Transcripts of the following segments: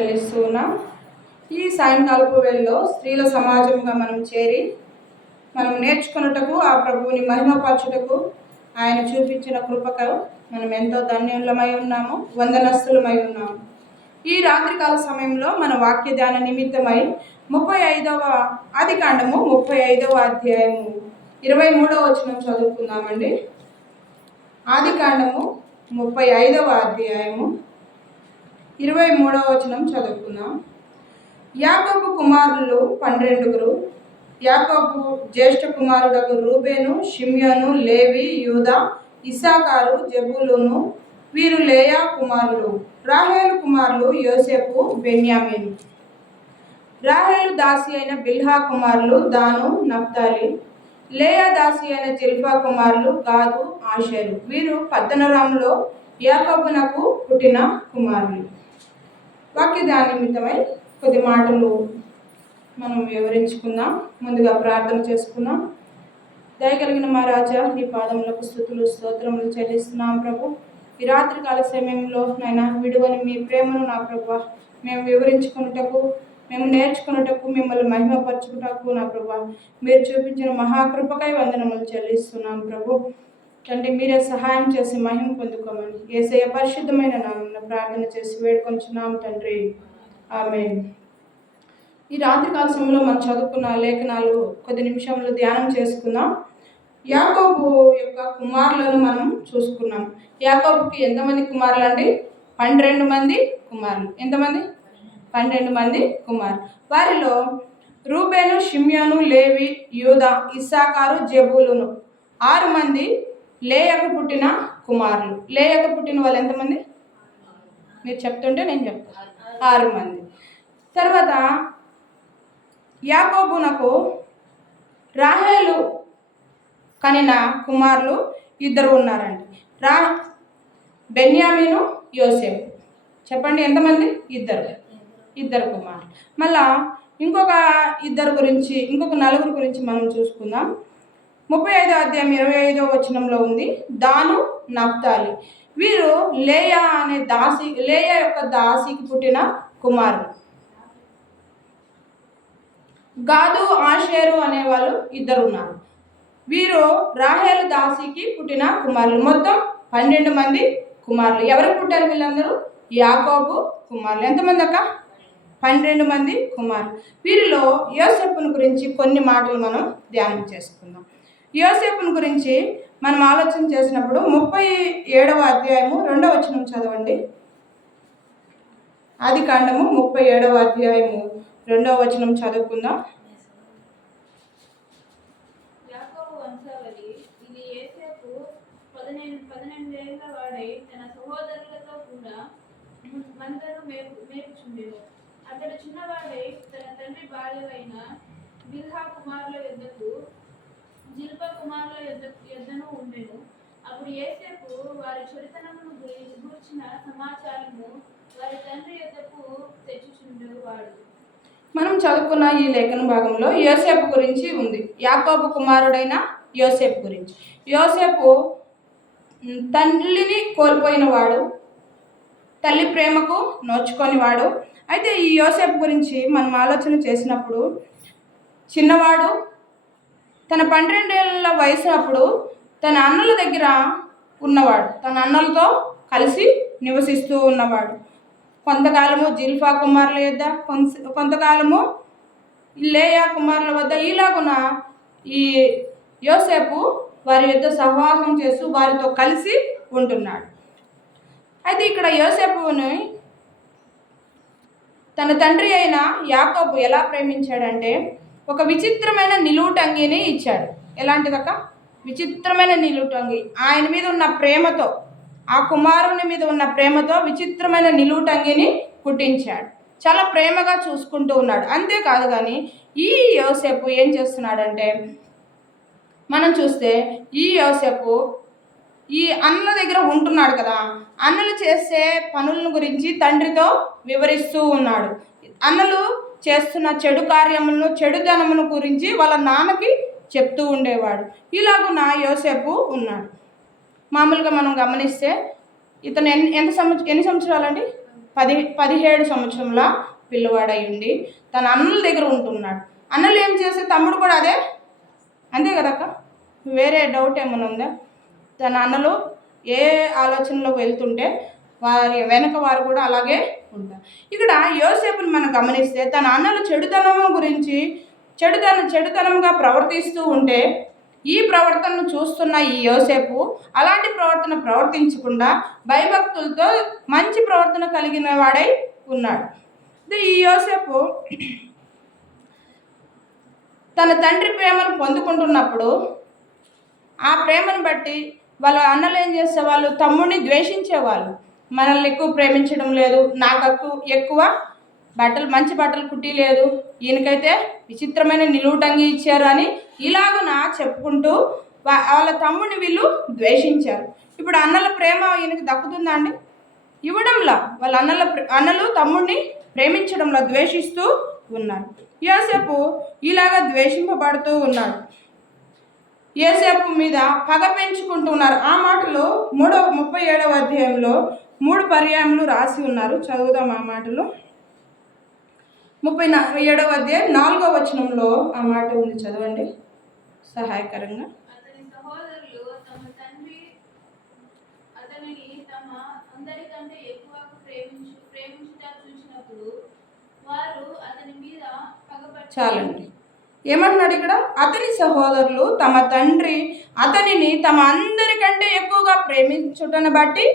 తెలుస్తున్నా ఈ సాయంకాలపు వేళలో స్త్రీల సమాజంగా మనం చేరి మనం నేర్చుకున్నటకు ఆ ప్రభువుని మహిమపరచుటకు ఆయన చూపించిన కృపకు మనం ఎంతో ధన్యులమై ఉన్నాము, వందనస్తులమై ఉన్నాము. ఈ రాత్రికాల సమయంలో మన వాక్య ధ్యాన నిమిత్తమై 35వ ఆదికాండము 35వ అధ్యాయము 23వ వచనం చదువుకుందామండి. ఆదికాండము 35వ అధ్యాయము 23వ వచనం చదువుకుందాం. యాకోబు కుమారులు 12. యాకోబు జ్యేష్ఠ కుమారుడకు రూబేను, షిమ్యోను, లేవి, యూదా, ఇస్సాకారు, జెబూలూను వీరు లేయా కుమారులు. రాహేలు కుమారులు యోసేపు, బెన్యామీను. రాహేలు దాసి అయిన బిల్హా కుమారులు దాను, నఫ్తాలి. లేయా దాసి అయిన జిల్పా కుమారులు గాదు, ఆషేరు. వీరు పద్దనరాములో యాకోబునకు పుట్టిన కుమారులు. వాక్య ధ్యాన నిమిత్తమై కొద్ది మాటలు మనం వివరించుకుందాం. ముందుగా ప్రార్థన చేసుకుందాం. దయగలిగిన మా రాజా, నీ పాదములకు స్తుతులు స్తోత్రములు చెల్లిస్తున్నాం ప్రభు. ఈ రాత్రికాల సమయంలో నైనా విడువని మీ ప్రేమను నా ప్రభు మేము వివరించుకున్నటకు, మేము నేర్చుకున్నటకు, మిమ్మల్ని మహిమపరచుకుటకు నా ప్రభు మీరు చూపించిన మహాకృపకై వందనములు చెల్లిస్తున్నాం ప్రభు. తండ్రి మీరే సహాయం చేసి మహిమ పొందుకోమని యేసయ్య పరిశుద్ధమైన నామమున ప్రార్థన చేసి వేడుకొంచున్నాం తండ్రి, ఆమేన్. ఈ రాత్రికాల సమయంలో మనం చదువుకున్న లేఖనాలు కొద్ది నిమిషంలో ధ్యానం చేసుకుందాం. యాకోబు యొక్క కుమారులను మనం చూసుకున్నాం. యాకోబుకి ఎంతమంది కుమారులు అండి? 12 మంది కుమారులు. ఎంతమంది? 12 మంది కుమారులు. వారిలో రూబేను, షిమ్యోను, లేవి, యూదా, ఇస్సాకారు, జెబూలూను 6 మంది లేయకు పుట్టిన కుమారులు. లేయకు పుట్టిన వాళ్ళు ఎంతమంది? మీరు చెప్తుంటే నేను చెప్తాను. 6 మంది. తర్వాత యాకోబునకు రాహేలు కనిన కుమారులు 2 ఉన్నారండి. బెన్యామీను, యోసేపు. చెప్పండి ఎంతమంది? 2 కుమారులు. మళ్ళా ఇంకొక 2 గురించి, ఇంకొక 4 గురించి మనం చూసుకుందాం. 35వ అధ్యాయం 25వ వచనంలో ఉంది దాను, నఫ్తాలి. వీరు లేయా యొక్క దాసికి పుట్టిన కుమారులు. గాదు, ఆషేరు అనేవాళ్ళు 2 ఉన్నారు. వీరు రాహేలు దాసికి పుట్టిన కుమారులు. మొత్తం 12 మంది కుమారులు. ఎవరికి పుట్టారు వీళ్ళందరూ? యాకోబు కుమారులు. ఎంతమంది అక్క? 12 మంది కుమారులు. వీరిలో యోసేపుని గురించి కొన్ని మాటలు మనం ధ్యానం చేసుకుందాం. యోసేపుని గురించి మనం ఆలోచన చేసినప్పుడు 37వ అధ్యాయము 2వ వచనం చదవండి. ఆదికాండము 37వ అధ్యాయము 2వ వచనం చదువుకుందాం. యాకోబు వంశావళి ఇది. యోసేపు 12 ఏళ్ల వాడై తన సహోదరులతో కూడా మందను మేపుచుండెను. అతడు చిన్నవాడై తన తండ్రి భార్యలైన బిల్హా కుమారుల యొద్దకు, జిల్పా కుమారుల యొద్దను ఉండెను. అప్పుడు యోసేపు వారి చెడుతనమును గూర్చిన సమాచారము వారి తండ్రి యొద్దకు తెచ్చుచుండేవాడు. మనం చదువుకున్న ఈ లేఖన భాగంలో యోసేపు గురించి ఉంది. యాకోబు కుమారుడైన యోసేపు గురించి. యోసేపు తల్లిని కోల్పోయిన వాడు, తల్లి ప్రేమకు నోచుకొని వాడు. అయితే ఈ యోసేపు గురించి మనం ఆలోచన చేసినప్పుడు చిన్నవాడు, తన 12 ఏళ్ళ వయసు అప్పుడు తన అన్నల దగ్గర ఉన్నవాడు, తన అన్నలతో కలిసి నివసిస్తూ ఉన్నవాడు. కొంతకాలము జిల్ఫా కుమారుల యొద్ద, కొంతకాలము లేయా కుమారుల వద్ద. ఇలాగున ఈ యోసేపు వారి యొద్ద సహవాసం చేస్తూ వారితో కలిసి ఉంటున్నాడు. అయితే ఇక్కడ యోసేపుని తన తండ్రి అయిన యాకోబు ఎలా ప్రేమించాడంటే ఒక విచిత్రమైన నిలువుటంగిని ఇచ్చాడు. ఎలాంటిదక్క? విచిత్రమైన నిలువుటంగి. ఆయన మీద ఉన్న ప్రేమతో, ఆ కుమారుని మీద ఉన్న ప్రేమతో విచిత్రమైన నిలువుటంగిని కుట్టించాడు. చాలా ప్రేమగా చూసుకుంటూ ఉన్నాడు. అంతేకాదు కానీ ఈ యోసేపు ఏం చేస్తున్నాడంటే, మనం చూస్తే ఈ యోసేపు ఈ అన్నల దగ్గర ఉంటున్నాడు కదా, అన్నలు చేసే పనుల గురించి తండ్రితో వివరిస్తూ ఉన్నాడు. అన్నలు చేస్తున్న చెడు కార్యములను, చెడుదనమును గురించి వాళ్ళ నాన్నకి చెప్తూ ఉండేవాడు. ఇలాగున యోసేపు ఉన్నాడు. మామూలుగా మనం గమనిస్తే ఇతను ఎన్ని సంవత్సరాలండి? 17 సంవత్సరంల పిల్లవాడై ఉండి తన అన్నల దగ్గర ఉంటున్నాడు. అన్నలు ఏం చేస్తే తమ్ముడు కూడా అదే, అంతే కదక్క, వేరే డౌట్ ఏమైనా ఉందా? తన అన్నలు ఏ ఆలోచనలో వెళ్తుంటే వారి వెనక వారు కూడా అలాగే ఉంటారు. ఇక్కడ యోసేపుని మనం గమనిస్తే తన అన్నలు చెడుతనంగా ప్రవర్తిస్తూ ఉంటే ఈ ప్రవర్తనను చూస్తున్న ఈ యోసేపు అలాంటి ప్రవర్తించకుండా భయభక్తులతో మంచి ప్రవర్తన కలిగిన వాడై ఉన్నాడు. ఈ యోసేపు తన తండ్రి ప్రేమను పొందుకుంటున్నప్పుడు ఆ ప్రేమను బట్టి వాళ్ళ అన్నలు ఏం చేసేవాళ్ళు, తమ్ముడిని ద్వేషించేవాళ్ళు. మనల్ని ఎక్కువ ప్రేమించడం లేదు, నాకు ఎక్కువ మంచి బట్టలు కుట్టి లేదు, ఈయనకైతే విచిత్రమైన నిలువుటంగి ఇచ్చారు అని ఇలాగున చెప్పుకుంటూ వాళ్ళ తమ్ముడిని వీళ్ళు ద్వేషించారు. ఇప్పుడు అన్నల ప్రేమ ఈయనకి దక్కుతుందా అండి? ఇవ్వడంలా వాళ్ళ అన్నలు తమ్ముడిని ప్రేమించడంలో ద్వేషిస్తూ ఉన్నారు. యోసేపు ఇలాగా ద్వేషింపబడుతూ ఉన్నాడు. యోసేపు మీద పగ పెంచుకుంటున్నారు. ఆ మాటలు 37వ అధ్యాయంలో 3 పర్యాయములు రాసి ఉన్నారు. చదువుదాం ఆ మాటలు. 37వ అధ్యాయం 4వ వచనంలో ఆ మాట ఉంది, చదవండి సహాయకరంగా. అతని సహోదరులు తమ తండ్రి అతనిని తమ అందరికంటే ఎక్కువ ప్రేమించుట చూసినప్పుడు వారు అతని మీద పగపట్టి. చాలండి. ఏమంటున్నాడు ఇక్కడ? అతని సహోదరులు తమ తండ్రి అతనిని తమ అందరికంటే ఎక్కువగా ప్రేమించుటను బట్టి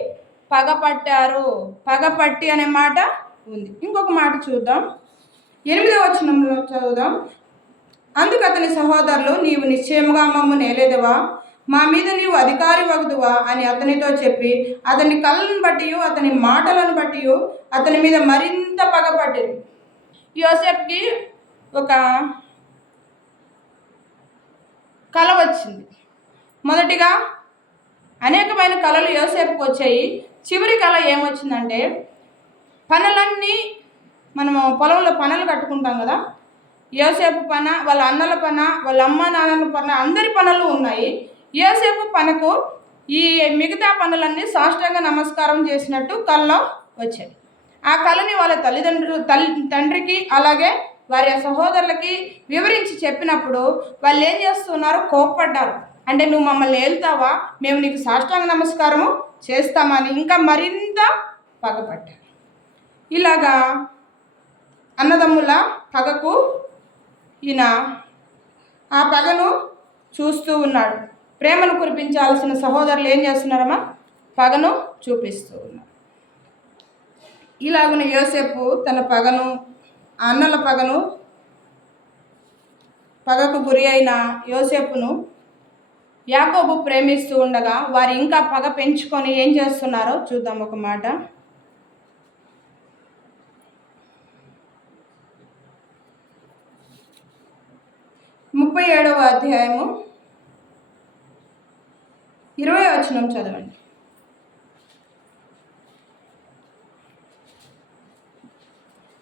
పగపట్టారు. పగపట్టి అనే మాట ఉంది. ఇంకొక మాట చూద్దాం, 8వ వచనంలో చదువుదాం. అందుకు అతని సహోదరులు, నీవు నిశ్చయముగా మమ్ము నేలేదవా, మా మీద నీవు అధికారి వగుదువా అని అతనితో చెప్పి అతని కళ్ళను బట్టి అతని మాటలను బట్టి అతని మీద మరింత పగపట్టిరు. యోసేపుకి ఒక కళ వచ్చింది. మొదటిగా అనేకమైన కళలు యోసేపుకి వచ్చాయి. చివరి కళ ఏమొచ్చిందంటే, పనులన్నీ మనము పొలంలో పనులు కట్టుకుంటాం కదా, యోసేపు పన, వాళ్ళ అన్నల పన, వాళ్ళ అమ్మ నాన్నల పన, అందరి పనులు ఉన్నాయి. యోసేపు పనకు ఈ మిగతా పనులన్నీ సాష్టాంగ నమస్కారం చేసినట్టు కళలో వచ్చాయి. ఆ కళని వాళ్ళ తండ్రికి అలాగే వారి సహోదరులకి వివరించి చెప్పినప్పుడు వాళ్ళు ఏం చేస్తున్నారు, కోప్పడ్డారు. అంటే నువ్వు మమ్మల్ని ఏళ్తావా, మేము నీకు సాష్టాంగ నమస్కారము చేస్తామని ఇంకా మరింత పగపట్టారు. ఇలాగా అన్నదమ్ముల పగకు ఈయన ఆ పగను చూస్తూ ఉన్నాడు. ప్రేమను కురిపించాల్సిన సహోదరులు ఏం చేస్తున్నారమ్మా, పగను చూపిస్తూ ఉన్నారు. ఇలాగున యోసేపు తన పగను, అన్నల పగకు గురి అయిన యోసేపును యాకోబు ప్రేమిస్తూ ఉండగా వారు ఇంకా పగ పెంచుకొని ఏం చేస్తున్నారో చూద్దాం ఒక మాట. 37వ అధ్యాయము 20వ వచనం చదవండి.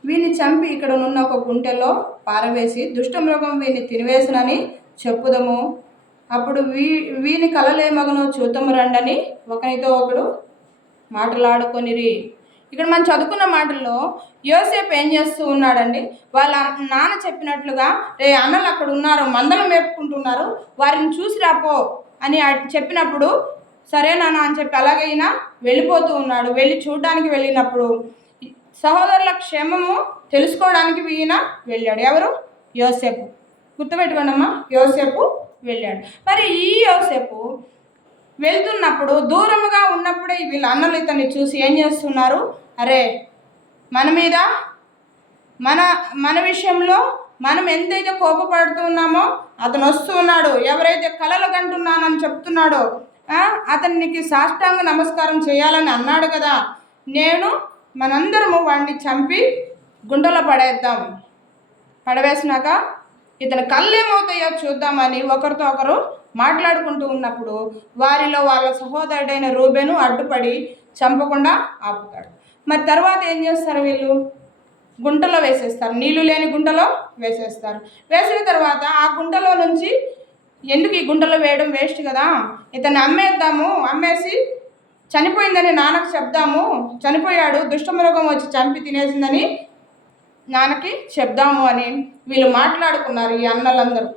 వీని చంపి ఇక్కడ ఉన్న ఒక గుంటెలో పారవేసి దుష్టమృగం వీని తినివేసునని చెప్పుదము. అప్పుడు వీని కలలేమగనో చూతము రండని ఒకరితో ఒకడు మాటలాడుకొనిరి. ఇక్కడ మనం చదువుకున్న మాటల్లో యోసేపు ఏం చేస్తూ ఉన్నాడండి, వాళ్ళ నాన్న చెప్పినట్లుగా అన్నలు అక్కడ ఉన్నారు, మందలు మేపుకుంటున్నారు, వారిని చూసి రాపో అని చెప్పినప్పుడు సరే నాన్న అని చెప్పి అలాగైనా వెళ్ళిపోతూ ఉన్నాడు. వెళ్ళి చూడడానికి వెళ్ళినప్పుడు సహోదరుల క్షేమము తెలుసుకోవడానికి ఈయన వెళ్ళాడు. ఎవరు? యోసేపు. గుర్తుపెట్టుకోండమ్మా, యోసేపు వెళ్ళాడు. మరి ఈ యోసేపు వెళ్తున్నప్పుడు దూరముగా ఉన్నప్పుడే వీళ్ళ అన్నలు ఇతన్ని చూసి ఏం చేస్తున్నారు, అరే మన మీద మన విషయంలో మనం ఎంతైతే కోపపడుతున్నామో అతను వస్తూ ఉన్నాడు, ఎవరైతే కలలు కంటున్నానని చెప్తున్నాడో అతనికి సాష్టాంగ నమస్కారం చేయాలని అన్నాడు కదా, మనందరము వాడిని చంపి గుండెలో పడవేసినాక ఇతని కళ్ళు ఏమవుతాయో చూద్దామని ఒకరితో ఒకరు మాట్లాడుకుంటూ ఉన్నప్పుడు వారిలో వాళ్ళ సహోదరుడైన రూబేను అడ్డుపడి చంపకుండా ఆపుతాడు. మరి తర్వాత ఏం చేస్తారు, వీళ్ళు గుంటలో వేసేస్తారు, నీళ్లు లేని గుంటలో వేసేస్తారు. వేసిన తర్వాత ఆ గుంటలో నుంచి ఎందుకు ఈ గుంటలో వేయడం వేస్ట్ కదా, ఇతన్ని అమ్మేద్దాము, అమ్మేసి చనిపోయిందని నాన్నకు చెప్దాము, చనిపోయాడు, దుష్టమృగం వచ్చి చంపి తినేసిందని నాన్నకి చెప్దాము అని వీళ్ళు మాట్లాడుకున్నారు. ఈ అన్నలందరూ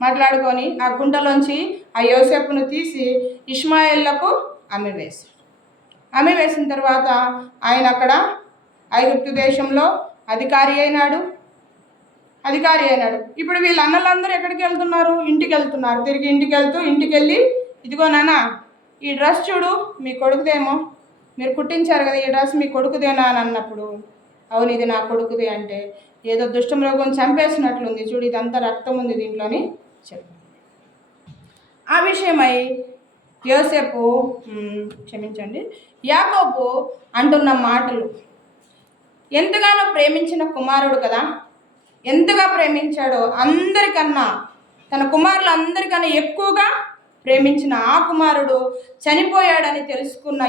మాట్లాడుకొని ఆ గుంటలోంచి ఆ యోసేపును తీసి ఇష్మాయేళ్లకు అమ్మివేశారు. అమ్మివేసిన తర్వాత ఆయన అక్కడ ఐగుప్తు దేశంలో అధికారి అయినాడు. ఇప్పుడు వీళ్ళ అన్నలందరూ ఎక్కడికి వెళ్తున్నారు? ఇంటికి వెళ్తున్నారు. తిరిగి ఇంటికి వెళ్ళి ఇదిగో నాన్న, ఈ డ్రెస్ చూడు, మీ కొడుకుదేమో, మీరు కుట్టించారు కదా, ఈ డ్రెస్ మీ కొడుకుదేనా అని అన్నప్పుడు, అవును ఇది నా కొడుకుదే అంటే, ఏదో దుష్టమృగం చంపేసినట్లుంది చూడు, ఇదంతా రక్తం ఉంది దీంట్లో అని చెప్పారు. ఆ విషయమై యోసేపు యాకోబు అంటున్న మాటలు, ఎంతగానో ప్రేమించిన కుమారుడు కదా, ఎంతగా ప్రేమించాడో, అందరికన్నా తన కుమారులు అందరికన్నా ఎక్కువగా ప్రేమించిన ఆ కుమారుడు చనిపోయాడని తెలుసుకున్న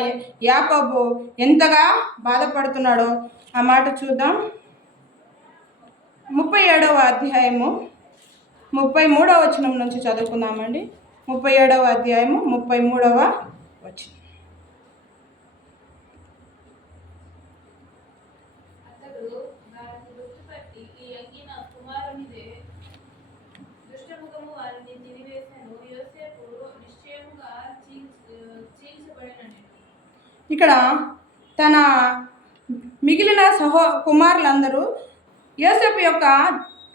యాకోబు ఎంతగా బాధపడుతున్నాడో ఆ మాట చూద్దాం. 37వ అధ్యాయము 33వ వచనం నుంచి చదువుకుందామండి. 37వ అధ్యాయము 33వ వచనం. ఇక్కడ తన మిగిలిన కుమారులందరూ యోసేపు యొక్క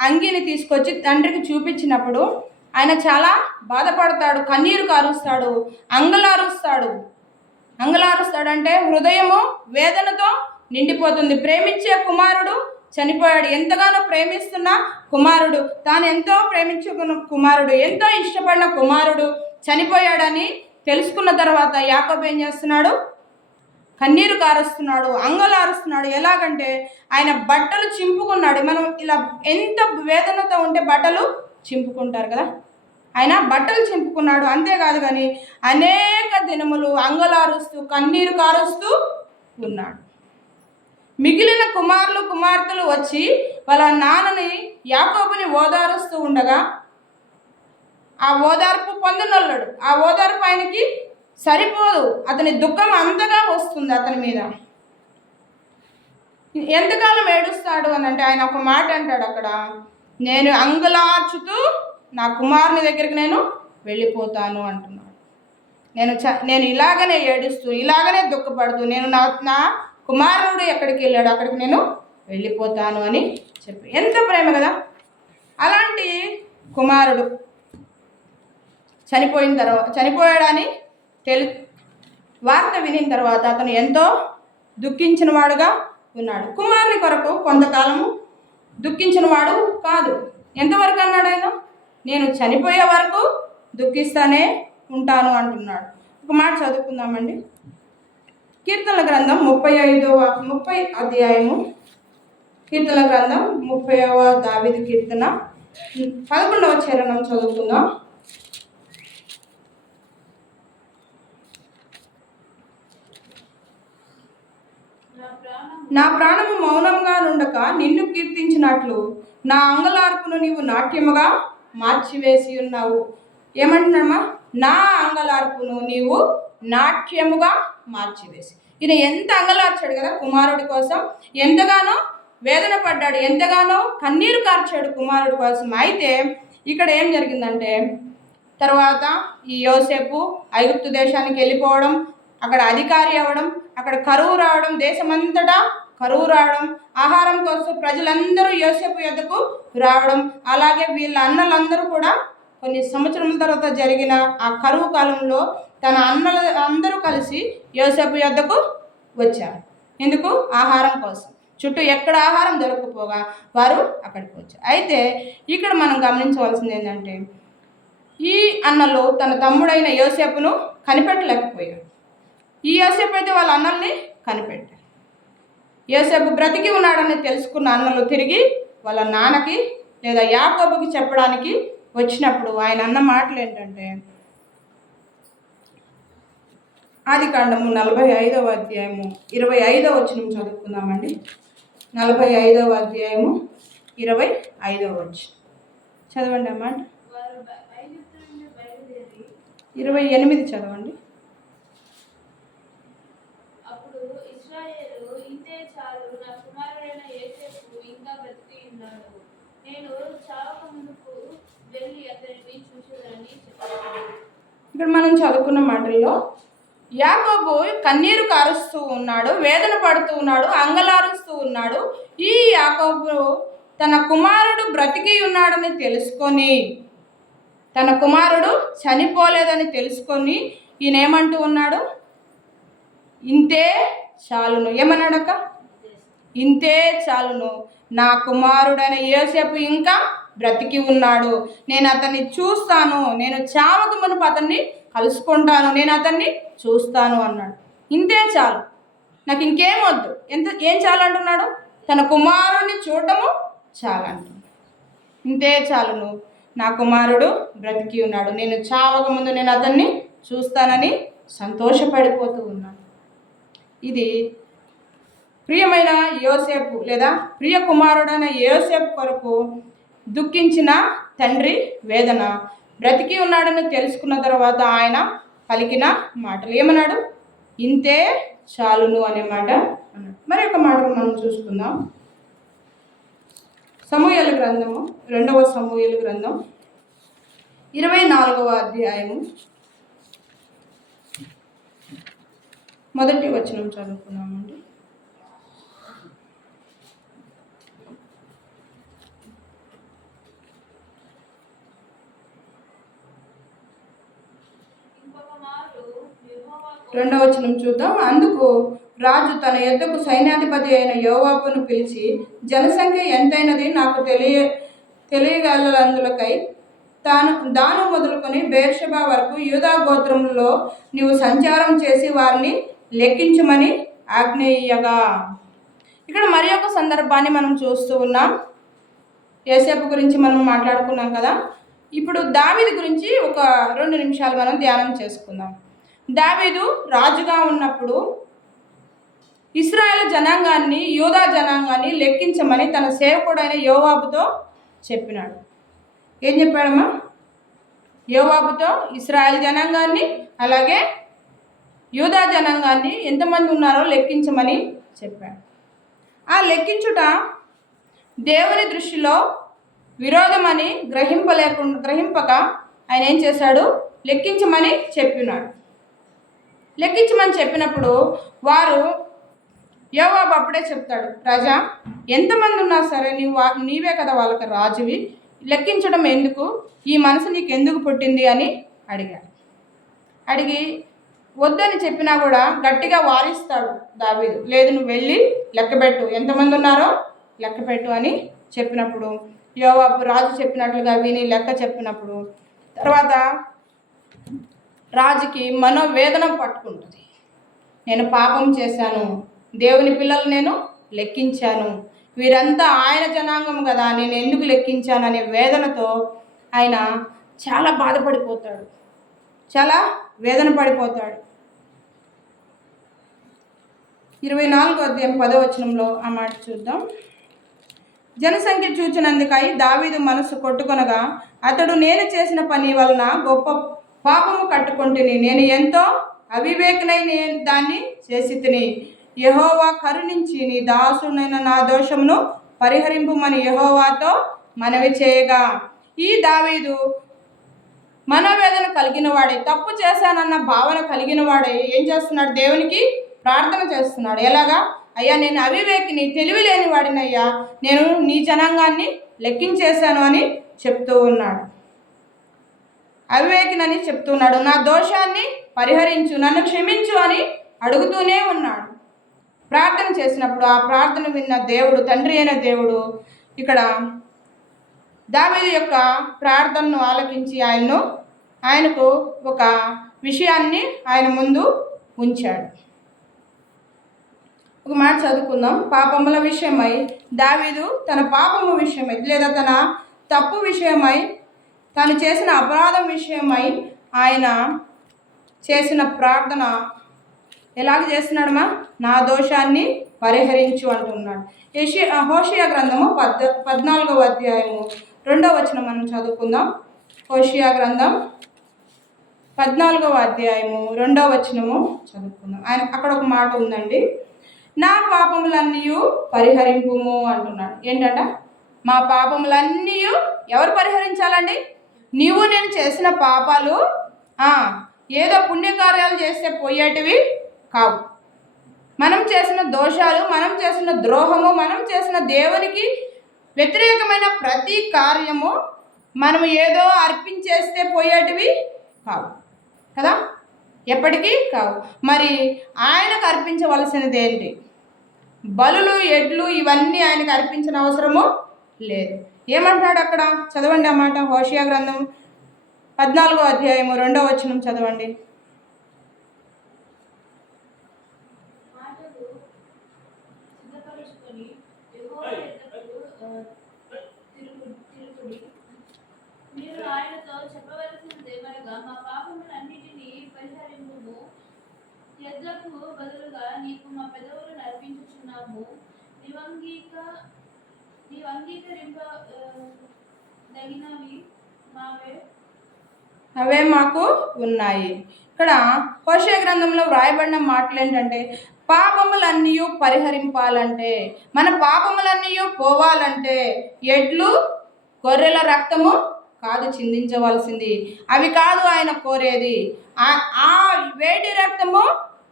అంగీని తీసుకొచ్చి తండ్రికి చూపించినప్పుడు ఆయన చాలా బాధపడతాడు, కన్నీరు కారుస్తాడు, అంగలారుస్తాడంటే హృదయము వేదనతో నిండిపోతుంది. ప్రేమించే కుమారుడు చనిపోయాడు. ఎంతగానో ప్రేమిస్తున్న కుమారుడు, తాను ఎంతో ప్రేమించుకున్న కుమారుడు, ఎంతో ఇష్టపడిన కుమారుడు చనిపోయాడని తెలుసుకున్న తర్వాత యాకోబు ఏం చేస్తున్నాడు? కన్నీరు కారుస్తున్నాడు, అంగలారుస్తున్నాడు. ఎలాగంటే ఆయన బట్టలు చింపుకున్నాడు. మనం ఇలా ఎంత వేదనతో ఉంటే బట్టలు చింపుకుంటారు కదా, ఆయన బట్టలు చింపుకున్నాడు. అంతేకాదు కానీ అనేక దినములు అంగలారుస్తూ కన్నీరు కారుస్తూ ఉన్నాడు. మిగిలిన కుమార్తెలు వచ్చి వాళ్ళ నాన్నని యాకోబుని ఓదారుస్తూ ఉండగా ఆ ఓదార్పు పొందనొల్లడు. ఆ ఓదార్పు ఆయనకి సరిపోదు. అతని దుఃఖం అంతగా వస్తుంది అతని మీద. ఎంతకాలం ఏడుస్తాడు అని అంటే ఆయన ఒక మాట అంటాడు అక్కడ, నేను అంగలార్చుతూ నా కుమారుని దగ్గరికి నేను వెళ్ళిపోతాను అంటున్నాడు. నేను ఇలాగనే ఏడుస్తూ, ఇలాగనే దుఃఖపడుతూ, నేను నా కుమారుడు ఎక్కడికి వెళ్ళాడు అక్కడికి నేను వెళ్ళిపోతాను అని చెప్పి, ఎంత ప్రేమ కదా. అలాంటి కుమారుడు చనిపోయాడని వార్త వినిన తర్వాత అతను ఎంతో దుఃఖించిన వాడుగా ఉన్నాడు. కుమారుని కొరకు కొంతకాలము దుఃఖించిన వాడు కాదు. ఎంతవరకు అన్నాడు ఆయన? నేను చనిపోయే వరకు దుఃఖిస్తానే ఉంటాను అంటున్నాడు. ఒక మాట చదువుకుందామండి. కీర్తనల గ్రంథం 30వ అధ్యాయము, కీర్తనల గ్రంథం 30వ దావీదు కీర్తన 11వ చరణం చదువుకుందాం. నా ప్రాణము మౌనంగా నుండక నిన్ను కీర్తించినట్లు నా అంగలార్పును నీవు నాట్యముగా మార్చివేసి ఉన్నావు. ఏమంటున్నామా? నా అంగలార్పును నీవు నాట్యముగా మార్చివేసి. ఈయన ఎంత అంగలార్చాడు కదా కుమారుడి కోసం, ఎంతగానో వేదన పడ్డాడు, ఎంతగానో కన్నీరు కార్చాడు కుమారుడి కోసం. అయితే ఇక్కడ ఏం జరిగిందంటే, తర్వాత ఈ యోసేపు ఐగుప్తు దేశానికి వెళ్ళిపోవడం, అక్కడ అధికారి అవ్వడం, అక్కడ కరువు రావడం, దేశమంతటా కరువు రావడం, ఆహారం కోసం ప్రజలందరూ యోసేపు యొద్దకు రావడం, అలాగే వీళ్ళ అన్నలందరూ కూడా కొన్ని సంవత్సరాల తర్వాత జరిగిన ఆ కరువు కాలంలో తన అందరూ కలిసి యోసేపు యొద్దకు వచ్చారు. ఎందుకు? ఆహారం కోసం. చుట్టూ ఎక్కడ ఆహారం దొరకకపోగా వారు అక్కడికి వచ్చారు. అయితే ఇక్కడ మనం గమనించవలసింది ఏంటంటే, ఈ అన్నలు తన తమ్ముడైన యోసేపును కనిపెట్టలేకపోయారు. ఈ యోసేపు అయితే వాళ్ళ అన్నల్ని కనిపెట్టారు. యోసేపు బ్రతికి ఉన్నాడని తెలుసుకున్న అన్నలు తిరిగి వాళ్ళ నాన్నకి లేదా యాకోబుకి చెప్పడానికి వచ్చినప్పుడు ఆయన అన్న మాటలు ఏంటంటే, ఆదికాండము 45వ అధ్యాయము 25వ వచనం చదువుకుందామండి. 45వ అధ్యాయము 25వ వచనం చదవండి అమ్మా. 28 చదవండి. ఇంతే చాలు, నా కుమారుడైన యోసేపు ఇంకా బ్రతికి ఉన్నాడు. నేను చావక మునుపు వెళ్ళి అతనిని చూసేదని చెప్పాడు. ఇక్కడ మనం చదువుకున్న మాటల్లో యాకోబు కన్నీరు కారుస్తూ ఉన్నాడు, వేదన పడుతూ ఉన్నాడు, అంగలారుస్తూ ఉన్నాడు. ఈ యాకోబు తన కుమారుడు బ్రతికి ఉన్నాడని తెలుసుకొని, తన కుమారుడు చనిపోలేదని తెలుసుకొని ఈయన ఏమంటూ ఉన్నాడు? ఇంతే చాలును. ఏమన్నాడక? ఇంతే చాలును, నా కుమారుడైన యోసేపు ఇంకా బ్రతికి ఉన్నాడు, నేను అతన్ని చూస్తాను, నేను చావక మునుపు అతన్ని కలుసుకుంటాను, నేను అతన్ని చూస్తాను అన్నాడు. ఇంతే చాలు, నాకు ఇంకేం వద్దు. ఏం చాలు అంటున్నాడు? తన కుమారుడిని చూడటము చాలంటున్నాడు. ఇంతే చాలును, నా కుమారుడు బ్రతికి ఉన్నాడు, నేను చావక ముందు నేను అతన్ని చూస్తానని సంతోషపడిపోతూ ఉన్నాడు. ఇది ప్రియమైన యోసేపు లేదా ప్రియ కుమారుడైన యోసేపు కొరకు దుఃఖించిన తండ్రి వేదన. బ్రతికి ఉన్నాడని తెలుసుకున్న తర్వాత ఆయన పలికిన మాటలు ఏమన్నాడు? ఇంతే చాలును అనే మాట అన్నాడు. మరి ఒక మాట మనం చూసుకుందాం. సమూయేలు గ్రంథము, 2వ సమూయేలు గ్రంథం 24వ అధ్యాయము 1వ వచనం చదువుకున్నామండి. రెండవ వచనం చూద్దాం. అందుకు రాజు తన యొద్దకు సైన్యాధిపతి అయిన యోవాబును పిలిచి, జనసంఖ్య ఎంతైనది నాకు తెలియగలందులకై దాను మొదలుకొని బేర్షెబా వరకు యూదా గోత్రంలో నీవు సంచారం చేసి వారిని లెక్కించమని ఆజ్ఞేయగా. ఇక్కడ మరి ఒక సందర్భాన్ని మనం చూస్తూ ఉన్నాం. యోసేపు గురించి మనం మాట్లాడుకున్నాం కదా. ఇప్పుడు దావీదు గురించి ఒక 2 నిమిషాలు మనం ధ్యానం చేసుకుందాం. దావీదు రాజుగా ఉన్నప్పుడు ఇశ్రాయేలు జనాంగాన్ని, యూదా జనాంగాన్ని లెక్కించమని తన సేవకుడైన యోవాబుతో చెప్పినాడు. ఏం చెప్పాడమ్మా? యోవాబుతో ఇశ్రాయేల్ జనాంగాన్ని అలాగే యూదా జనాంగాన్ని ఎంతమంది ఉన్నారో లెక్కించమని చెప్పాడు. ఆ లెక్కించుట దేవుని దృష్టిలో విరోధమని గ్రహింపక ఆయన ఏం చేశాడు? లెక్కించమని చెప్పినాడు. లెక్కించమని చెప్పినప్పుడు వారు, యోవాబు అప్పుడే చెప్తాడు, రాజా ఎంతమంది ఉన్నా సరే నీవే కదా వాళ్ళకి రాజువి, లెక్కించడం ఎందుకు, ఈ మనసు నీకు ఎందుకు పుట్టింది అని అడిగాడు. అడిగి వద్దని చెప్పినా కూడా గట్టిగా వారిస్తాడు దావీదు. లేదు, నువ్వు వెళ్ళి లెక్కబెట్టు, ఎంతమంది ఉన్నారో లెక్కపెట్టు అని చెప్పినప్పుడు యోవాబు రాజు చెప్పినట్లుగా విని లెక్క చెప్పినప్పుడు తర్వాత రాజుకి మనోవేదన పట్టుకుంటుంది. నేను పాపం చేశాను, దేవుని పిల్లలు నేను లెక్కించాను, వీరంతా ఆయన జనాంగం కదా, నేను ఎందుకు లెక్కించాను అనే వేదనతో ఆయన చాలా బాధపడిపోతాడు, చాలా వేదన పడిపోతాడు. 24వ అధ్యాయం 10వ వచనంలో ఆ మాట చూద్దాం. జనసంఖ్య చూచినందుకై దావీదు మనసు కొట్టుకొనగా, అతడు నేను చేసిన పని వలన గొప్ప పాపము కట్టుకొంటిని, నేను ఎంతో అవివేకనై దాన్ని చేసి తిని, యెహోవా కరుణించి నీ దాసునైన నా దోషమును పరిహరింపుమని యెహోవాతో మనవి చేయగా, ఈ దావీదు మనోవేదన కలిగిన వాడే, తప్పు చేశానన్న భావన కలిగిన వాడే ఏం చేస్తున్నాడు? దేవునికి ప్రార్థన చేస్తున్నాడు. ఎలాగా? అయ్యా, నేను అవివేకిని, తెలివి లేని వాడినయ్యా, నేను నీ జనాంగాన్ని లెక్కించేశాను అని చెప్తూ ఉన్నాడు. అవివేకినని చెప్తున్నాడు. నా దోషాన్ని పరిహరించు, నన్ను క్షమించు అని అడుగుతూనే ఉన్నాడు. ప్రార్థన చేసినప్పుడు ఆ ప్రార్థన విన్న దేవుడు, తండ్రి అయిన దేవుడు ఇక్కడ దావీదు యొక్క ప్రార్థనను ఆలకించి ఆయనకు ఒక విషయాన్ని ఆయన ముందు ఉంచాడు. ఒక మాట చదువుకుందాం. పాపముల విషయమై దావీదు తన పాపము విషయమై లేదా తన తప్పు విషయమై, తాను చేసిన అపరాధం విషయమై ఆయన చేసిన ప్రార్థన ఎలాగ చేస్తున్నాడమ్మా? నా దోషాన్ని పరిహరించు అంటున్నాడు. హోషియా గ్రంథము 14వ అధ్యాయము 2వ వచనం మనం చదువుకుందాం. హోషియా గ్రంథం 14వ అధ్యాయము 2వ వచనము చదువుకుందాం. అక్కడ ఒక మాట ఉందండి. నా పాపములన్నీ పరిహరింపుము అంటున్నాడు. ఏంటంట? మా పాపములన్నీ ఎవరు పరిహరించాలండి? నీవు నేను చేసిన పాపాలు ఏదో పుణ్యకార్యాలు చేస్తే పోయేటివి కావు. మనం చేసిన దోషాలు, మనం చేసిన ద్రోహము, మనం చేసిన దేవునికి వ్యతిరేకమైన ప్రతి కార్యము మనం ఏదో అర్పించేస్తే పోయేటివి కావు కదా, ఎప్పటికీ కావు. మరి ఆయనకు అర్పించవలసినది ఏంటి? బలులు, ఎడ్లు ఇవన్నీ ఆయనకు అర్పించిన అవసరము లేదు. ఏమంటాడు అక్కడ? చదవండి ఆ మాట. హోషేయ గ్రంథం 14వ అధ్యాయము 2వ వచనం చదవండి. మీరు ఆయనతో చెప్పవలసినదేమనగా, మా పాపములన్నిటినీ పరిహరింపుము. ఎద్లకు బదులుగా నీకు మా పెదవులను అర్పించుచున్నాము. నీవంగీకరింపదగినవి అవే మాకు ఉన్నాయి. ఇక్కడ హోషేయ గ్రంథంలో వ్రాయబడిన మాటలు ఏంటంటే, పాపములన్నీ పరిహరింపాలంటే, మన పాపములన్నీ పోవాలంటే ఎడ్లు, గొర్రెల రక్తము కాదు చిందించవలసింది. అవి కాదు ఆయన కోరేది. ఆ వేడి రక్తము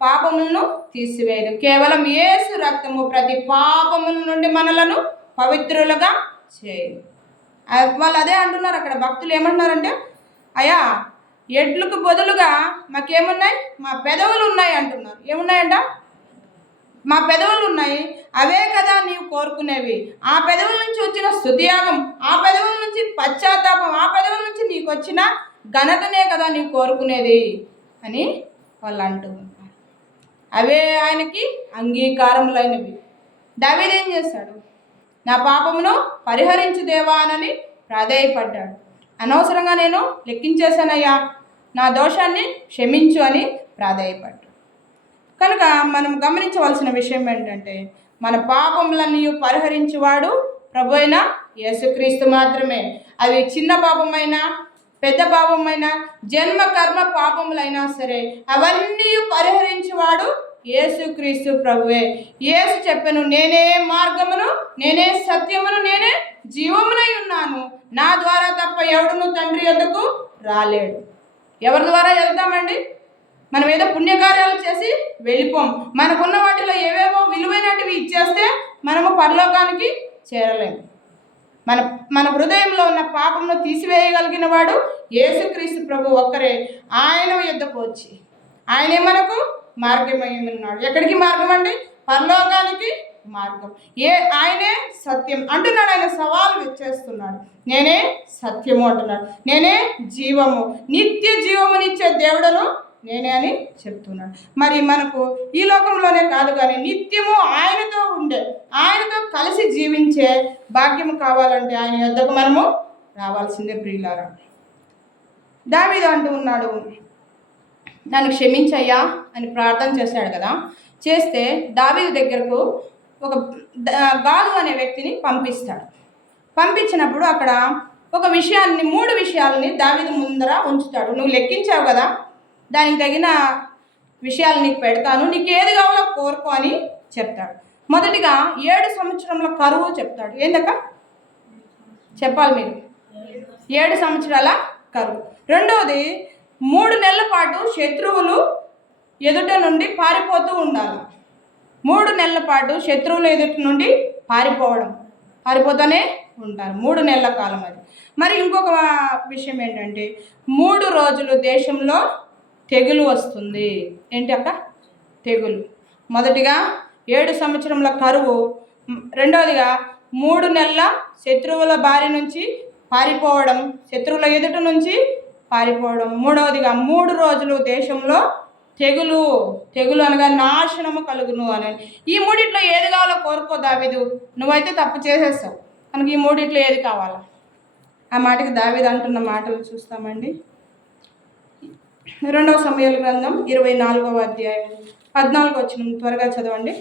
పాపములను తీసివేయదు. కేవలం యేసు రక్తము ప్రతి పాపముల నుండి మనలను పవిత్రులుగా చేయదు. వాళ్ళు అదే అంటున్నారు అక్కడ. భక్తులు ఏమంటున్నారంటే, అయ్యా ఎడ్లకు బదులుగా మాకేమున్నాయి? మా పెదవులు ఉన్నాయి అంటున్నారు. ఏమున్నాయంట? మా పెదవులు ఉన్నాయి. అవే కదా నీవు కోరుకునేవి. ఆ పెదవుల నుంచి వచ్చిన స్తుతియాగం, ఆ పెదవుల నుంచి పశ్చాత్తాపం, ఆ పెదవుల నుంచి నీకు వచ్చిన ఘనతనే కదా నీవు కోరుకునేది అని వాళ్ళు అంటున్నారు. అవే ఆయనకి అంగీకారములైనవి. దావీదు ఏం చేశాడు? నా పాపమును పరిహరించు దేవా అని ప్రాధేయపడ్డాడు. అనవసరంగా నేను లెక్కించేశానయ్యా, నా దోషాన్ని క్షమించు అని ప్రాధేయపడ్డాడు. కనుక మనం గమనించవలసిన విషయం ఏంటంటే, మన పాపములన్నీ పరిహరించేవాడు ప్రభు అయిన యేసుక్రీస్తు మాత్రమే. అవి చిన్న పాపమైనా పెద్ద పాపమైనా జన్మ కర్మ పాపములైనా సరే అవన్నీ పరిహరించేవాడు యేసుక్రీస్తు ప్రభువే. యేసు చెప్పెను, నేనే మార్గమును, నేనే సత్యమును, నేనే జీవమునై ఉన్నాను. నా ద్వారా తప్ప ఎవడును తండ్రి యొద్దకు రాలేడు. ఎవరి ద్వారా వెళ్తామండి? మనం ఏదో పుణ్యకార్యాలు చేసి వెళ్ళిపోం. మనకున్న వాటిలో ఏవేవో విలువైనటివి ఇచ్చేస్తే మనము పరలోకానికి చేరలేము. మన హృదయంలో ఉన్న పాపమును తీసివేయగలిగిన వాడు యేసుక్రీస్తు ప్రభు ఒక్కరే. ఆయన యుద్ధకు వచ్చి ఆయనే మనకు మార్గమై ఉన్నాడు. ఎక్కడికి మార్గం అండి? పరలోకానికి మార్గం. ఆయనే సత్యం అంటున్నాడు. ఆయన సవాలు ఇచ్చేస్తున్నాడు. నేనే సత్యము అంటున్నాడు. నేనే జీవము, నిత్య జీవమునిచ్చే దేవుడను నేనే అని చెప్తున్నాడు. మరి మనకు ఈ లోకంలోనే కాదు కానీ నిత్యము ఆయనతో ఉండే, ఆయనతో కలిసి జీవించే భాగ్యము కావాలంటే ఆయన యొద్దకు మనము రావాల్సిందే ప్రియులారా. దావీదు అంటూ ఉన్నాడు, నన్ను క్షమించయ్యా అని ప్రార్థన చేశాడు కదా. చేస్తే దావీదు దగ్గరకు ఒక గాదు అనే వ్యక్తిని పంపిస్తాడు. పంపించినప్పుడు అక్కడ ఒక విషయాన్ని, 3 విషయాలని దావీదు ముందర ఉంచుతాడు. నువ్వు లెక్కించావు కదా, దానికి తగిన విషయాలు నీకు పెడతాను, నీకు ఏది కావాలో కోరుకో అని చెప్తాడు. మొదటిగా 7 సంవత్సరముల కరువు చెప్తాడు. ఏందక్క చెప్పాలి మీరు? 7 సంవత్సరాల కరువు. రెండవది 3 నెలల పాటు శత్రువులు ఎదుట నుండి పారిపోతూ ఉండాలి. 3 నెలల పాటు శత్రువులు ఎదుట నుండి పారిపోతూనే ఉంటారు. 3 నెలల కాలం అది. మరి ఇంకొక విషయం ఏంటంటే 3 రోజులు దేశంలో తెగులు వస్తుంది. ఏంటి అక్క? తెగులు. మొదటిగా 7 సంవత్సరముల కరువు, రెండవదిగా 3 నెలల శత్రువుల బారి నుంచి పారిపోవడం, శత్రువుల ఎదుట నుంచి పారిపోవడం, మూడవదిగా 3 రోజులు దేశంలో తెగులు అనగా నాశనము కలుగును అని. ఈ 3 ఏది కావాలో కోరుకో దావీదు. నువ్వైతే తప్పు చేసేస్తావు కనుక ఈ 3 ఏది కావాలా? ఆ మాటకి దావీదు అంటున్న మాటలు చూస్తామండి. 2వ సమూయేలు గ్రంథం 24వ అధ్యాయం 14వ వచనం త్వరగా చదవండి.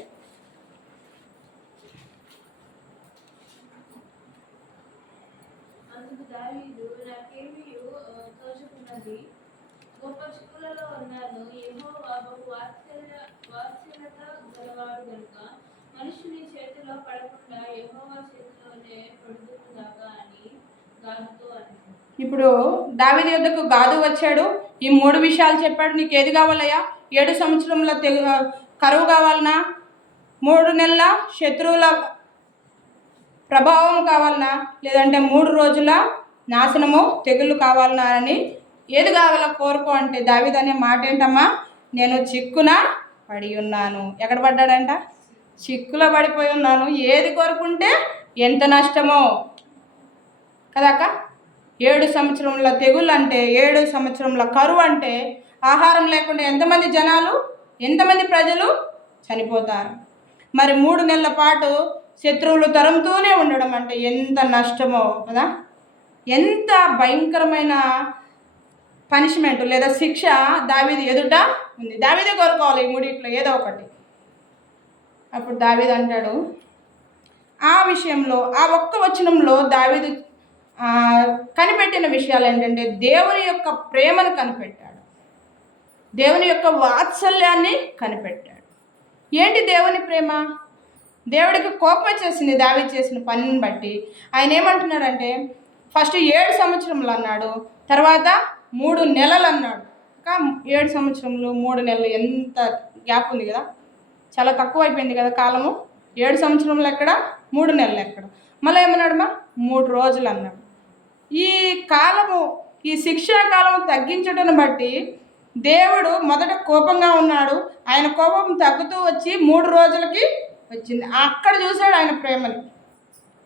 అందుకు దావీదు, నాకేమీ తోచుకున్నది గొప్ప చిక్కులలో ఉన్నాను. యెహోవా బహు వాత్సల్యత గలవాడు గనుక మనుషుని చేతిలో పడకుండా యెహోవా చేతిలోనే పడుదురుగాక అని గాదుతో అన్నాడు. ఇప్పుడు దావీదు యొద్దకు గాదు వచ్చాడు. ఈ 3 విషయాలు చెప్పాడు. నీకు ఏది కావాలయ్యా? 7 సంవత్సరంలో కరువు కావాలనా? 3 నెలల శత్రువుల ప్రభావం కావాలనా? లేదంటే 3 రోజుల నాశనము తెగుళ్ళు కావాలనా అని ఏది కావాలో కోరుకో అంటే దావీదు అనే మాట ఏంటమ్మా? నేను చిక్కున పడి ఉన్నాను. ఎక్కడ పడ్డాడంట? చిక్కులో పడిపోయి ఉన్నాను. ఏది కోరుకుంటే ఎంత నష్టమో కదాక. 7 సంవత్సరముల తెగుళ్ళు అంటే, 7 సంవత్సరముల కరువు అంటే ఆహారం లేకుండా ఎంతమంది జనాలు, ఎంతమంది ప్రజలు చనిపోతారు. మరి 3 నెలల పాటు శత్రువులు తరుముతూనే ఉండడం అంటే ఎంత నష్టమో కదా. ఎంత భయంకరమైన పనిష్మెంట్ లేదా శిక్ష దావీదు ఎదుట ఉంది. దావీదే కోరుకోవాలి ఈ 3 ఏదో ఒకటి. అప్పుడు దావీదు అంటాడు, ఆ విషయంలో ఆ ఒక్క వచనంలో దావీదు కనిపెట్టిన విషయాలు ఏంటంటే దేవుని యొక్క ప్రేమను కనిపెట్టాడు, దేవుని యొక్క వాత్సల్యాన్ని కనిపెట్టాడు. ఏంటి దేవుని ప్రేమ? దేవుడికి కోపం వచ్చేసింది దావీదు చేసిన పనిని బట్టి. ఆయన ఏమంటున్నాడంటే ఫస్ట్ 7 సంవత్సరములు అన్నాడు, తర్వాత 3 నెలలు అన్నాడు. ఇంకా 7 సంవత్సరములు 3 నెలలు ఎంత గ్యాప్ ఉంది కదా, చాలా తక్కువ అయిపోయింది కదా కాలము. 7 సంవత్సరములు ఎక్కడ, 3 నెలలు ఎక్కడ? మళ్ళీ ఏమన్నాడమ్మా? 3 రోజులు అన్నాడు. ఈ కాలము, ఈ శిక్షా కాలము తగ్గించడం బట్టి దేవుడు మొదట కోపంగా ఉన్నాడు. ఆయన కోపం తగ్గుతూ వచ్చి 3 రోజులకి వచ్చింది. అక్కడ చూశాడు ఆయన ప్రేమని.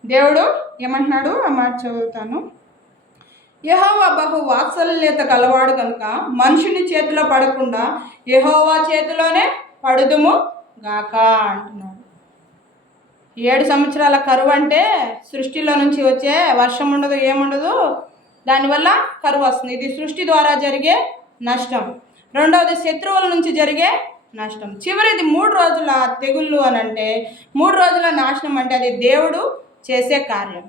దేవుడు ఏమంటున్నాడు? ఆ మాట చదువుతాను. యెహోవా బహు వాత్సల్యత గలవాడు కనుక మనుషుని చేతిలో పడకుండా యెహోవా చేతిలోనే పడుదుము గాక అంటున్నాడు. 7 సంవత్సరాల కరువు అంటే సృష్టిలో నుంచి వచ్చే వర్షం ఉండదు, ఏముండదు, దానివల్ల కరువు వస్తుంది. ఇది సృష్టి ద్వారా జరిగే నష్టం. రెండవది శత్రువుల నుంచి జరిగే నష్టం. చివరిది 3 రోజుల తెగుళ్ళు అని అంటే, 3 రోజుల నాశనం అంటే అది దేవుడు చేసే కార్యం.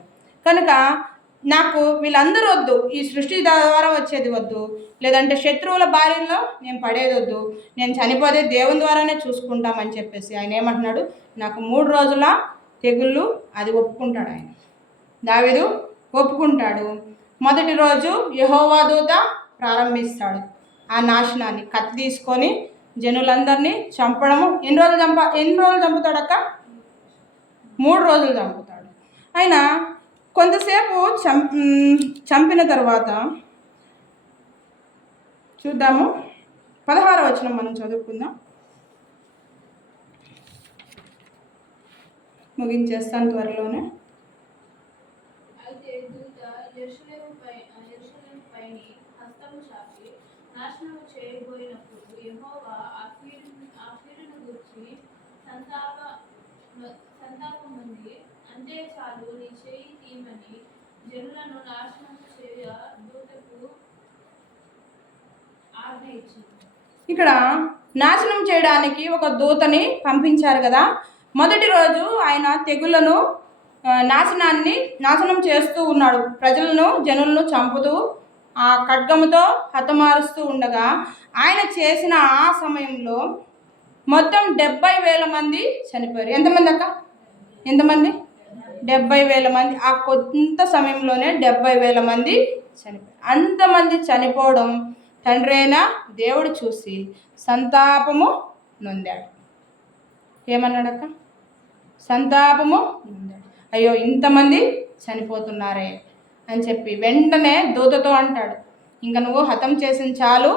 కనుక నాకు వీళ్ళందరూ వద్దు, ఈ సృష్టి ద్వారా వచ్చేది వద్దు, లేదంటే శత్రువుల బారిలో నేను పడేది వద్దు, నేను చనిపోతే దేవుని ద్వారానే చూసుకుంటామని చెప్పేసి ఆయన ఏమంటున్నాడు? నాకు 3 రోజుల తెగుళ్ళు అది ఒప్పుకుంటాడు ఆయన. దావీదు ఒప్పుకుంటాడు. మొదటి రోజు యెహోవా దూత ప్రారంభిస్తాడు ఆ నాశనాన్ని. కత్తి తీసుకొని జనులందరినీ చంపడము. ఎన్ని రోజులు చంపుతాడక్క? 3 రోజులు చంపుతాడు. ఆయన కొంతసేపు చంపిన తర్వాత చూద్దాము, 16వ వచనం మనం చదువుకుందాం. ముగించేస్తాను త్వరలోనే. అయితే దూత యెరూషలేము పైని హస్తము చాపి నాశనము చేయబోయినప్పుడు యెహోవా ఆ కీడును గూర్చి సంతాపముంది. అంతే చాలు, నీ చేయి తీయమని జనులను నాశనము చేయ దూతకు ఆజ్ఞ ఇచ్చింది. ఇక్కడ నాశనం చేయడానికి ఒక దూతని పంపించారు కదా. మొదటి రోజు ఆయన తెగులను నాశనం చేస్తూ ఉన్నాడు. ప్రజలను, జనులను చంపుతూ ఆ ఖడ్గముతో హతమారుస్తూ ఉండగా ఆయన చేసిన ఆ సమయంలో మొత్తం 70,000 మంది చనిపోయారు. ఎంతమంది అక్క? ఎంతమంది? 70,000 మంది. ఆ కొంత సమయంలోనే 70,000 మంది చనిపోయారు. అంతమంది చనిపోవడం తండ్రి అయిన దేవుడు చూసి సంతాపము నొందాడు. ఏమన్నాడక్క? సంతాపము నొందాడు. అయ్యో ఇంతమంది చనిపోతున్నారే అని చెప్పి వెంటనే దూతతో అంటాడు, ఇంకా నువ్వు హతం చేసిన చాలు.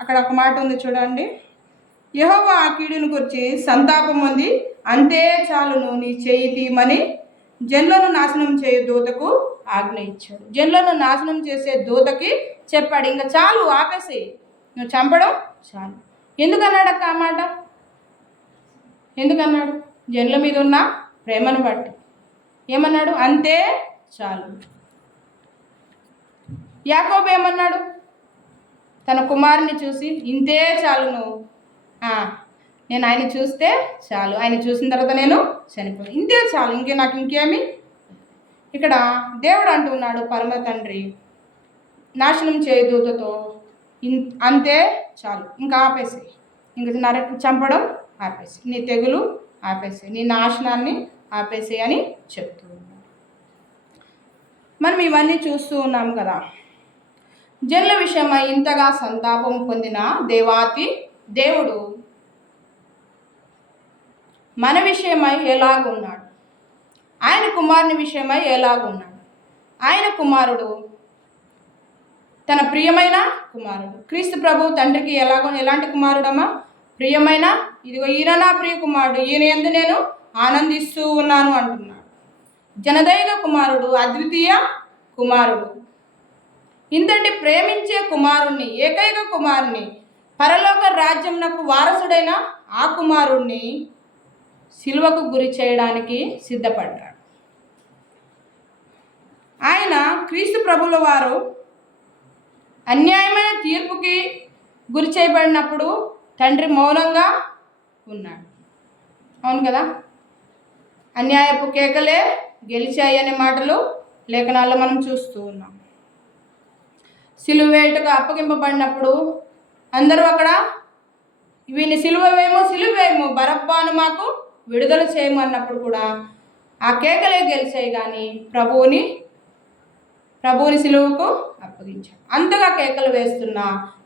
అక్కడ ఒక మాట ఉంది చూడండి. యెహోవా ఆ కీడును గురించి సంతాపం ఉంది, అంతే చాలును, నీ చేయి తీయమని జనులను నాశనం చేయు దూతకు ఆజ్ఞ ఇచ్చాడు. జనులను నాశనం చేసే దూతకి చెప్పాడు, ఇంకా చాలు, ఆపేసి, నువ్వు చంపడం చాలు. ఎందుకన్నాడు అక్క ఆ మాట? ఎందుకన్నాడు? జనుల మీద ఉన్న ప్రేమను బట్టి. ఏమన్నాడు? అంతే చాలు. యాకోబు ఏమన్నాడు? తన కుమారుని చూసి ఇంతే చాలును, నేను ఆయన చూస్తే చాలు, ఆయన చూసిన తర్వాత నేను చనిపోయి, ఇంతే చాలు, నాకు ఇంకేమి. ఇక్కడ దేవుడు అంటున్నాడు, పరమ తండ్రి నాశనం చేయ దూతతో, అంతే చాలు, ఇంకా ఆపేసి, ఇంక చంపడం ఆపేసి, నీ తెగులు ఆపేసి, నీ నాశనాన్ని ఆపేసి అని చెప్తూ ఉన్నాడు. మనం ఇవన్నీ చూస్తూ ఉన్నాం కదా. జనుల విషయమై ఇంతగా సంతాపం పొందిన దేవాతి దేవుడు మన విషయమై ఎలాగున్నాడు, ఆయన కుమారుని విషయమై ఎలాగున్నాడు. ఆయన కుమారుడు తన ప్రియమైన కుమారుడు. క్రీస్తు ప్రభు తండ్రికి ఎలాంటి కుమారుడమ్మా? ప్రియమైన, ఇదిగో ఈయన నా ప్రియ కుమారుడు, ఈయన యందు నేను ఆనందిస్తూ ఉన్నాను అంటున్నాడు. జనదైక కుమారుడు, అద్వితీయ కుమారుడు. ఇంతటి ప్రేమించే కుమారుణ్ణి, ఏకైక కుమారుని, పరలోక రాజ్యంనకు వారసుడైన ఆ కుమారుణ్ణి సిలువకు గురి చేయడానికి సిద్ధపడ్డాడు. ఆయన క్రీస్తు ప్రభుల వారు అన్యాయమైన తీర్పుకి గురి చేయబడినప్పుడు తండ్రి మౌనంగా ఉన్నాడు. అవును కదా. అన్యాయపు కేకలే గెలిచాయి అనే మాటలు లేఖనాల్లో మనం చూస్తూ ఉన్నాం. సిలువేటుగా అప్పగింపబడినప్పుడు అందరూ అక్కడ వీని సిలువేమో బరబ్బాను మాకు విడుదల చేయము అన్నప్పుడు కూడా ఆ కేకలే గెలిచాయి, కానీ ప్రభువుని సిలువకు అప్పగించాడు. అంతగా కేకలు వేస్తున్న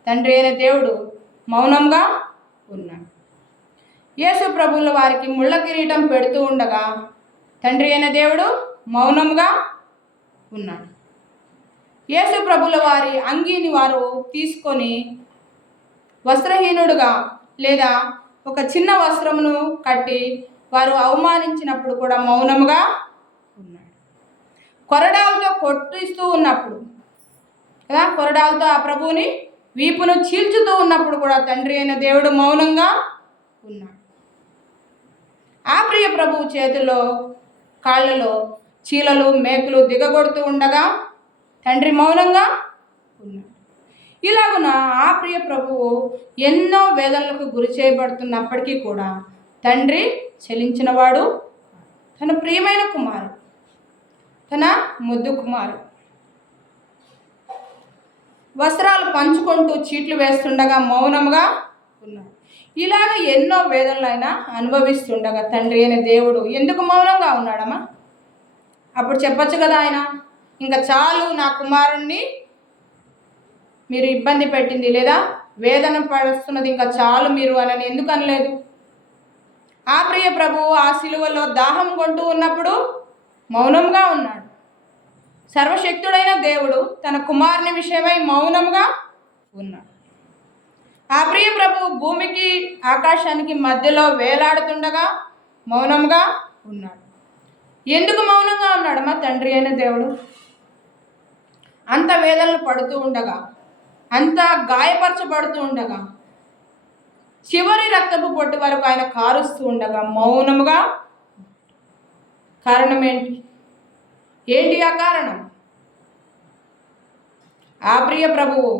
తండ్రి అయిన దేవుడు మౌనంగా ఉన్నాడు. యేసు ప్రభువుల వారికి ముళ్ళ కిరీటం పెడుతూ ఉండగా తండ్రి అయిన దేవుడు మౌనంగా ఉన్నాడు. యేసు ప్రభువుల వారి అంగీని వారు తీసుకొని వస్త్రహీనుడుగా లేదా ఒక చిన్న వస్త్రమును కట్టి వారు అవమానించినప్పుడు కూడా మౌనంగా ఉన్నాడు. కొరడాలతో కొట్టిస్తూ ఉన్నప్పుడు కదా, కొరడాలతో ఆ ప్రభువుని వీపును చీల్చుతూ ఉన్నప్పుడు కూడా తండ్రి అయిన దేవుడు మౌనంగా ఉన్నాడు. ఆ ప్రియ ప్రభువు చేతిలో కాళ్ళలో చీలలు మేకులు దిగగొడుతూ ఉండగా తండ్రి మౌనంగా ఉన్నాడు. ఇలాగున ఆ ప్రియ ప్రభువు ఎన్నో వేదనలకు గురి చేయబడుతున్నప్పటికీ కూడా తండ్రి చెలించినవాడు. తన ప్రియమైన కుమారుడు, తన ముద్దు కుమారుడు వస్త్రాలు పంచుకుంటూ చీట్లు వేస్తుండగా మౌనంగా ఉన్నాడు. ఇలాగ ఎన్నో వేదనలైనా అనుభవిస్తుండగా తండ్రి అయిన దేవుడు ఎందుకు మౌనంగా ఉన్నాడమ్మా? అప్పుడు చెప్పచ్చు కదా, ఆయన ఇంకా చాలు, నా కుమారుణ్ణి మీరు ఇబ్బంది పెట్టింది లేదా వేదన పడుతున్నది, ఇంకా చాలు మీరు అని ఎందుకు అనలేదు? ఆ ప్రియ ప్రభువు ఆ సిలువలో దాహం కొంటూ ఉన్నప్పుడు మౌనంగా ఉన్నాడు. సర్వశక్తుడైన దేవుడు తన కుమారుని విషయమై మౌనంగా ఉన్నాడు. ఆ ప్రియ ప్రభువు భూమికి ఆకాశానికి మధ్యలో వేలాడుతుండగా మౌనంగా ఉన్నాడు. ఎందుకు మౌనంగా ఉన్నాడమ్మా తండ్రి అయిన దేవుడు? అంత వేదనలు పడుతూ ఉండగా, అంత గాయపరచబడుతూ ఉండగా, చివరి రక్తపు పొట్టు వరకు ఆయన కారుస్తూ ఉండగా మౌనముగా. కారణం ఏంటి ఆ కారణం? ఆ ప్రియ ప్రభువు,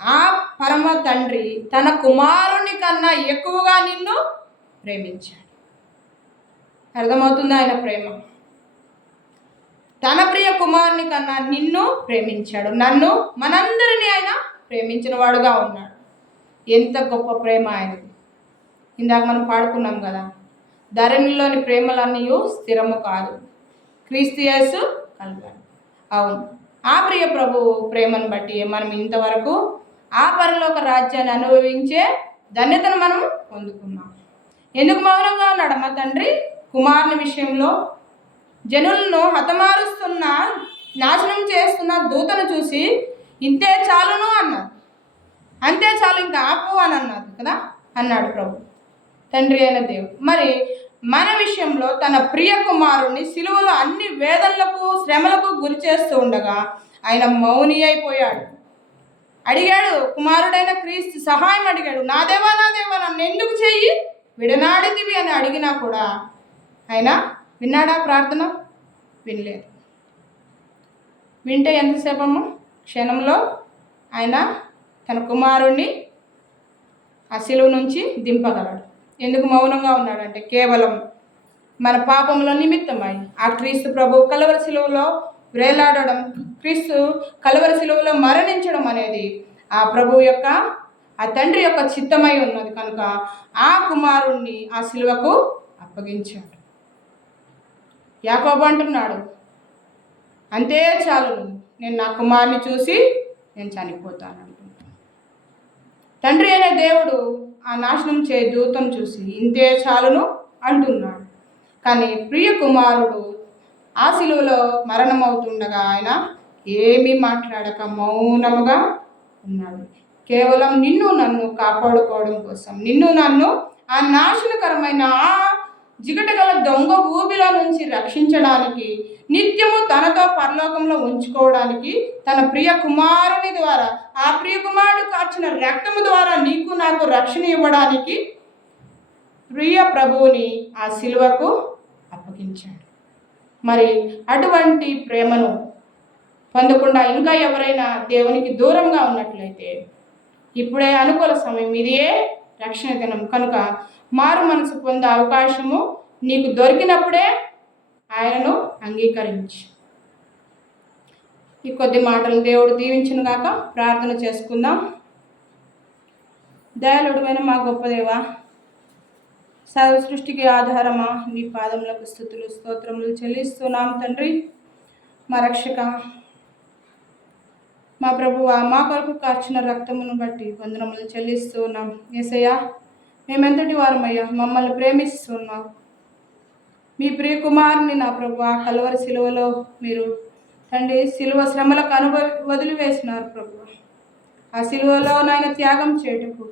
ఆ పరమ తండ్రి తన కుమారుని కన్నా ఎక్కువగా నిన్ను ప్రేమించాడు. అర్థమవుతుందా ఆయన ప్రేమ? తన ప్రియ కుమారుని కన్నా నిన్ను ప్రేమించాడు. నన్ను, మనందరినీ ఆయన ప్రేమించిన వాడుగా ఉన్నాడు. ఎంత గొప్ప ప్రేమ ఆయనది. ఇందాక మనం పాడుకున్నాం కదా, ధరణిలోని ప్రేమలన్నీ స్థిరము కాదు, క్రీస్తు యేసు కలగాలి. అవును, ఆ ప్రియ ప్రభువు ప్రేమను బట్టి మనం ఇంతవరకు ఆ పరలోక రాజ్యాన్ని అనుభవించే ధన్యతను మనం పొందుకున్నాం. ఎందుకు మౌనంగా ఉన్నాడమ్మా తండ్రి? కుమారుని విషయంలో జనులను హతమారుస్తున్న, నాశనం చేస్తున్న దూతను చూసి ఇంతే చాలును అన్నాడు. అంతే చాలు, ఇంకా ఆపు అని అన్నాడు కదా, అన్నాడు ప్రభు తండ్రి అయిన దేవుడు. మరి మన విషయంలో తన ప్రియ కుమారుణ్ణి సిలువలో అన్ని వేదనలకు శ్రమలకు గురి చేస్తూ ఉండగా ఆయన మౌని అయిపోయాడు. అడిగాడు, కుమారుడైన క్రీస్తు సహాయం అడిగాడు. నా దేవా నన్ను ఎందుకు చెయ్యి విడనాడితివి అని అడిగినా కూడా ఆయన విన్నాడా ప్రార్థన? వినలేదు. వింటే ఎంతసేపమ్మా? క్షణంలో ఆయన తన కుమారుణ్ణి ఆ సిలువ నుంచి దింపగలడు. ఎందుకు మౌనంగా ఉన్నాడంటే కేవలం మన పాపముల నిమిత్తమై ఆ క్రీస్తు ప్రభు కలవరి సిలువలో వేలాడడం, క్రీస్తు కలవరి సిలువలో మరణించడం అనేది ఆ ప్రభువు యొక్క ఆ తండ్రి యొక్క చిత్తమై ఉన్నది కనుక ఆ కుమారుణ్ణి ఆ సిలువకు అప్పగించాడు. యాకోబు అంటున్నాడు, అంతే చాలును, నేను నా కుమారుని చూసి నేను చనిపోతాను అంటున్నాను. తండ్రి అయిన దేవుడు ఆ నాశనం చే దూతను చూసి ఇంతే చాలును అంటున్నాడు. కానీ ప్రియ కుమారుడు ఆ సిలువలో మరణమవుతుండగా ఆయన ఏమీ మాట్లాడక మౌనముగా ఉన్నాడు. కేవలం నిన్ను నన్ను కాపాడుకోవడం కోసం, నిన్ను నన్ను ఆ నాశనకరమైన ఆ జిగటగల దొంగ ఊబిలో నుంచి రక్షించడానికి, నిత్యము తనతో పరలోకంలో ఉంచుకోవడానికి, తన ప్రియ కుమారుని ద్వారా, ఆ ప్రియ కుమారుడు కార్చిన రక్తము ద్వారా నీకు నాకు రక్షణ ఇవ్వడానికి ప్రియ ప్రభువుని ఆ సిలువకు అప్పగించాడు. మరి అటువంటి ప్రేమను పొందకుండా ఇంకా ఎవరైనా దేవునికి దూరంగా ఉన్నట్లయితే ఇప్పుడే అనుకూల సమయం, ఇదే రక్షణ దినం కనుక మారు మనసు పొందే అవకాశము నీకు దొరికినప్పుడే ఆయనను అంగీకరించు. ఈ కొద్ది మాటలు దేవుడు దీవించును గాక. ప్రార్థన చేసుకుందాం. దయాళుడైన మా గొప్ప దేవా, సర్వ సృష్టికి ఆధారమా, నీ పాదములకు స్తుతులు స్తోత్రములు చెల్లిస్తున్నాం తండ్రి. మా రక్షక, మా ప్రభువా, మా కొరకు కార్చిన రక్తమును బట్టి వందనములు చెల్లిస్తున్నాం. యేసయ్యా, మేమెంతటి వారమయ్యా, మమ్మల్ని ప్రేమిస్తున్నాం. మీ ప్రియ కుమారుని నా ప్రభువా కల్వరి సిలువలో మీరు తండ్రి సిలువ శ్రమలకు వదిలివేసినారు ప్రభువా. ఆ సిలువలో నాయన త్యాగం చేయటకు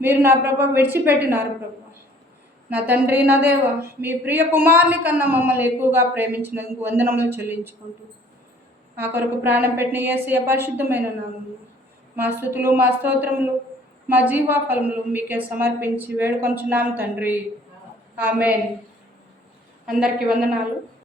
మీరు నా ప్రభు విడిచిపెట్టినారు ప్రభువా. నా తండ్రి, నా దేవ, మీ ప్రియ కుమారుని కన్నా మమ్మల్ని ఎక్కువగా ప్రేమించినందుకు వందనములు చెల్లించుకుంటూ మా కొరకు ప్రాణం పెట్టిన యేసయ్య పరిశుద్ధమైన నామములో మా స్తుతులు మా స్తోత్రములు మా జీవాఫలములు మీకే సమర్పించి వేడుకొంచున్నాం తండ్రి. ఆమేన్. అందరికీ వందనాలు.